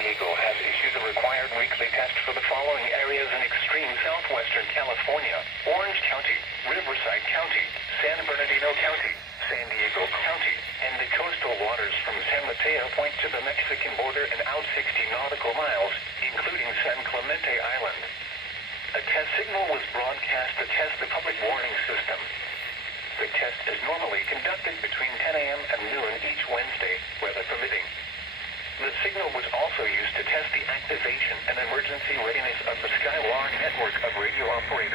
Diego has issued a required weekly test for the following areas in extreme southwestern California: Orange County, Riverside County, San Bernardino County, San Diego County, and the coastal waters from San Mateo Point to the Mexican border and out 60 nautical miles, including San Clemente Island. A test signal was broadcast to test the public warning system. The test is normally conducted between 10 a.m. and noon each Wednesday, weather permitting. The signal was also used to test the activation and emergency readiness of the Skywar network of radio operators.